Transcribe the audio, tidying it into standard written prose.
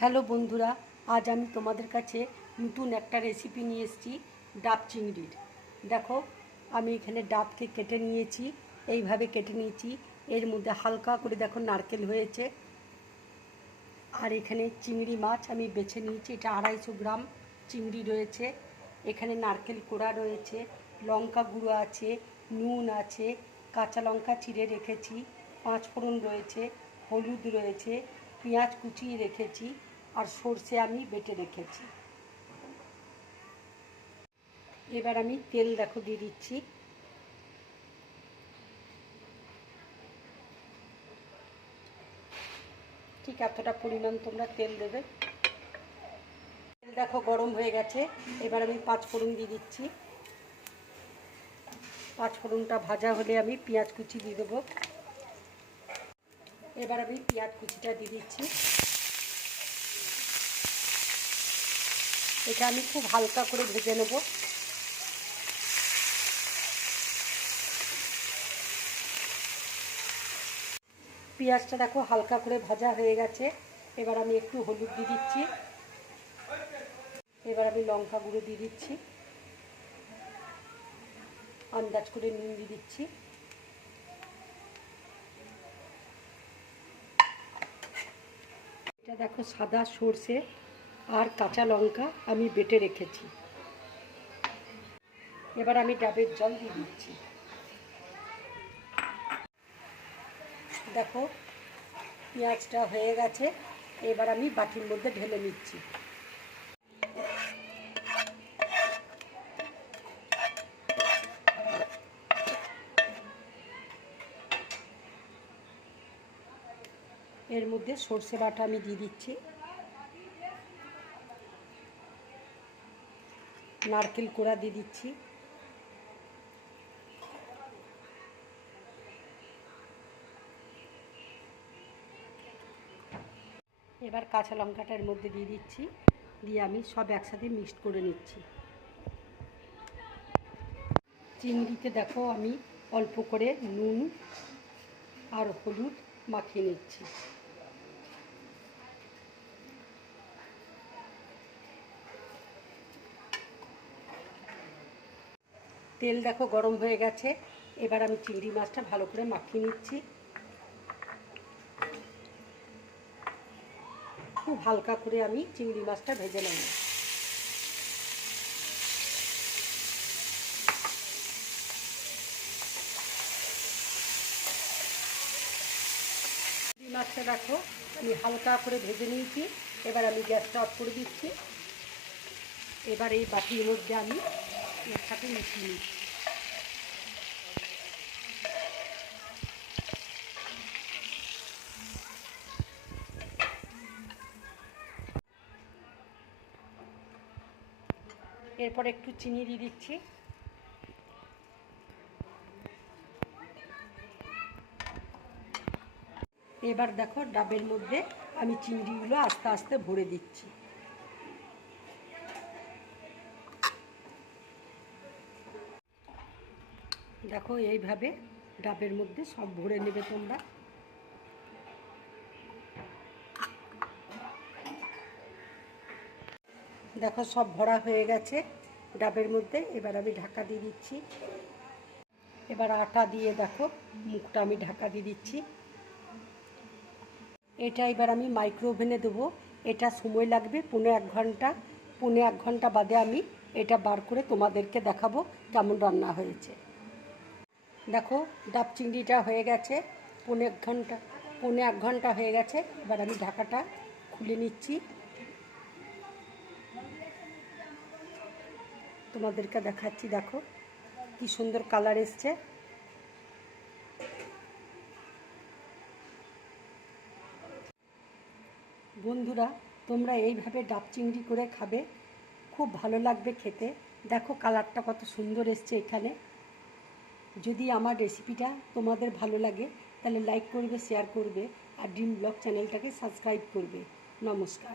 Hello বন্ধুরা, আজ আমি তোমাদের কাছে নতুন একটা রেসিপি নিয়ে এসেছি ডাব চিংড়ির। দেখো, আমি এখানে ডাবকে কেটে নিয়েছি, এইভাবে কেটে নিয়েছি। এর মধ্যে হালকা করে দেখো নারকেল হয়েছে। আর এখানে চিংড়ি মাছ আমি বেছে নিয়েছি, এটা 250 গ্রাম চিংড়ি রয়েছে। এখানে নারকেল কোড়া রয়েছে, লঙ্কা গুঁড়ো আছে, নুন আছে, কাঁচা লঙ্কা চিড়ে রেখেছি, 5 ফোড়ন রয়েছে, হলুদ রয়েছে, পেঁয়াজ কুচিয়ে রেখেছি, আর সর্ষে আমি বেটে রেখেছি। এবার আমি তেল দেখো দিয়ে দিচ্ছি। ঠিক এতটা পরিমাণ তোমরা তেল দেবে। তেল দেখো গরম হয়ে গেছে। এবার আমি 5 ফোড়ন দিয়ে দিচ্ছি। 5 ফোড়নটা ভাজা হলে আমি পেঁয়াজ কুচি দিয়ে দেবো। এবার আমি পেঁয়াজ কুচিটা দিয়ে দিচ্ছি। এটা আমি খুব হালকা করে ভেজে নেব। পেঁয়াজটা দেখো হালকা করে ভাজা হয়ে গেছে। এবার আমি একটু হলুদ দিয়ে দিচ্ছি। এবার আমি লঙ্কা গুঁড়ো দিয়ে দিচ্ছি, আন্দাজ করে নুন দিয়ে দিচ্ছি। এটা দেখো সাদা সর্ষে আর কাঁচা লঙ্কা আমি বেটে রেখেছি। এবার আমি ডাবের জল দিয়ে দিচ্ছি। দেখো পেঁয়াজটা হয়ে গেছে। এবার আমি বাটির মধ্যে ঢেলে নিচ্ছি। এর মধ্যে সর্ষে বাটা আমি দিয়ে দিচ্ছি, নারকেল কোড়া দিয়ে দিচ্ছি, এবার কাঁচা লঙ্কাটার মধ্যে দিয়ে দিচ্ছি, দিয়ে আমি সব একসাথে মিক্সড করে নিচ্ছি। চিংড়িতে দেখো আমি অল্প করে নুন আর হলুদ মাখিয়ে নিচ্ছি। তেল দেখো গরম হয়ে গেছে। এবার আমি চিংড়ি মাছটা ভালো করে মাখিয়ে নিচ্ছি। খুব হালকা করে আমি চিংড়ি মাছটা ভেজে নেব। চিংড়ি মাছটা দেখো আমি হালকা করে ভেজে নিয়েছি। এবার আমি গ্যাসটা অফ করে দিচ্ছি। এবার এই বাটির মধ্যে আমি এর সাথে মিশিয়ে নিচ্ছি। এরপর একটু চিনি দিয়ে দিচ্ছি। এবার দেখো ডাবের মধ্যে আমি চিংড়িগুলো আস্তে আস্তে ভরে দিচ্ছি। দেখো এইভাবে ডাবের মধ্যে সব ভরে নেবে তোমরা। দেখো সব ভরা হয়ে গেছে ডাবের মধ্যে। এবার আমি ঢাকা দিয়ে দিচ্ছি। এবার আটা দিয়ে দেখো মুখটা আমি ঢাকা দিয়ে দিচ্ছি। এটা এবার আমি মাইক্রো ওভেনে দেবো। এটা সময় লাগবে 1.5 ঘন্টা। 1.5 ঘন্টা বাদে আমি এটা বার করে তোমাদেরকে দেখাবো কেমন রান্না হয়েছে। দেখো ডাব চিংড়িটা হয়ে গেছে। 1.5 ঘন্টা হয়ে গেছে। এবার আমি ঢাকাটা খুলে নিচ্ছি, তোমাদেরকে দেখাচ্ছি। দেখো কি সুন্দর কালার এসছে। বন্ধুরা, তোমরা এইভাবে ডাব চিংড়ি করে খাবে, খুব ভালো লাগবে খেতে। দেখো কালারটা কত সুন্দর এসছে এখানে। যদি আমার রেসিপিটা তোমাদের ভালো লাগে তাহলে লাইক করবে, শেয়ার করবে, আর ড্রিম ব্লগ চ্যানেলটাকে সাবস্ক্রাইব করবে। নমস্কার।